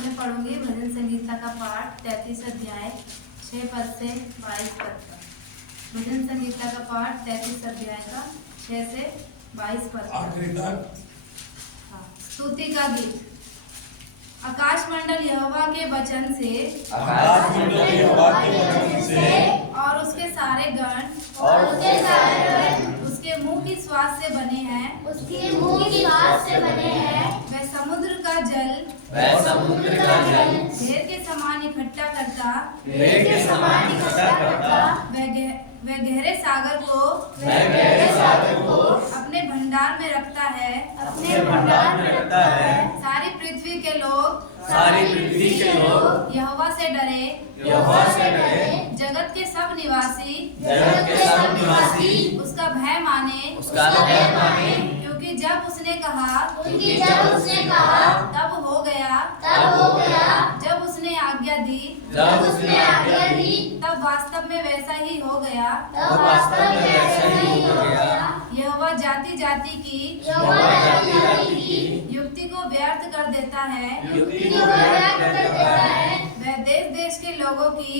मैं पढ़ूंगी भजन संगीता का पाठ 33 अध्याय 6 पद से 22 पद तक। भजन संगीता का पाठ 33 अध्याय का 6 से 22 पद तक। स्तुति का गीत। आकाश मंडल यहोवा के वचन से और उसके सारे गण उसके मुंह की श्वास से बने हैं। वह समुद्र का जल ढेर के समान इकट्ठा करता। वह गहरे सागर को अपने भंडार में रखता है। सारी पृथ्वी के लोग यहोवा से डरे। जगत के सब निवासी उसका भय माने। क्योंकि जब उसने कहा तब हो गया। जब उसने आज्ञा दी तब वास्तव में वैसा ही हो गया। यहोवा जाति जाति की युक्ति को व्यर्थ कर देता है। वह देश देश के लोगों की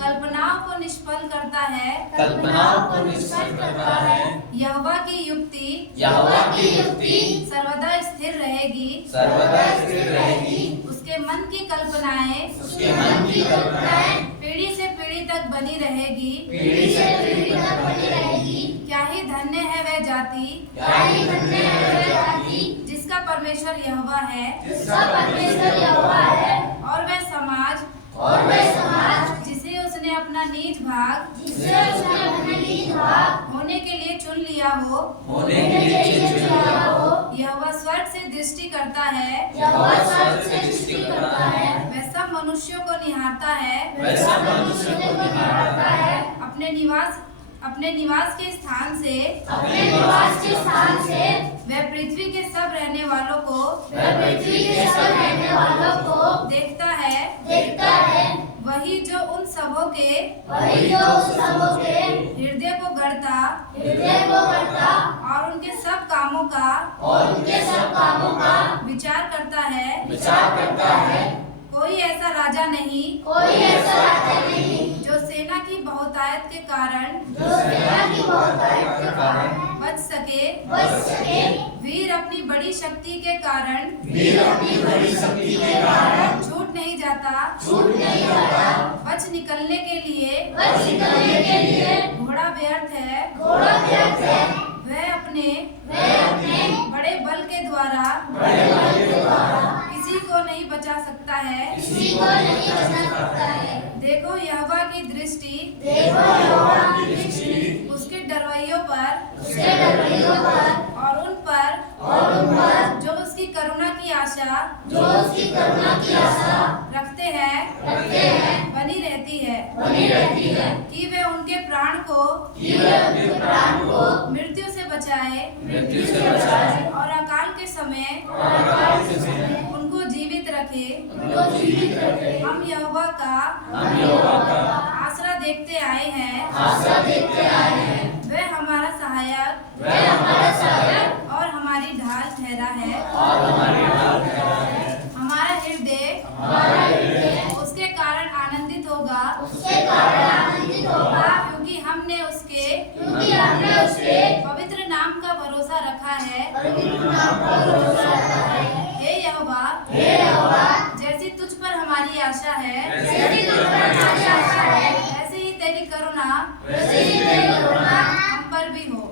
कल्पनाओं को निष्फल करता है। यहोवा की युक्ति सर्वदा स्थिर रहेगी। उसके मन की कल्पनाएं पीढ़ी से पीढ़ी तक बनी रहेगी। क्या ही धन्य है वह जाति जिसका परमेश्वर यहोवा है। और वह समाज जिसे उसने अपना नीच भाग होने के लिए चुन लिया हो। यहोवा स्वर्ग से दृष्टि करता है। वह सब मनुष्यों को निहारता है। अपने निवास के स्थान से वह पृथ्वी के सब रहने वालों को देखता है। वही जो उन सबों के हृदय को गढ़ता और उनके सब कामों का विचार करता है। कोई ऐसा राजा नहीं जो सेना की बहुतायत के कारण बच सके। वीर अपनी बड़ी शक्ति के कारण छूट नहीं जाता। बच निकलने के लिए घोड़ा व्यर्थ है। वह अपने बड़े बल के द्वारा किसी को नहीं बचा सकता है। देखो यहोवा की दृष्टि उसके डरवैयों पर और उन पर जो उसकी करुणा की आशा रखते हैं बनी रहती है। कि वे उनके प्राण को मृत्यु से बचाए और अकाल के समय उनको जीवित रखे। हम यहोवा का आसरा देखते आए हैं। वह हमारा सहायक और हमारी ढाल ठहरा है। हमारा हृदय उसके कारण आनंदित होगा। क्योंकि हमने उसके पवित्र नाम का भरोसा रखा है। हे यहोवा, जैसी तुझ पर हमारी आशा है ऐसे ही तेरी करुणा हम पर भी हो।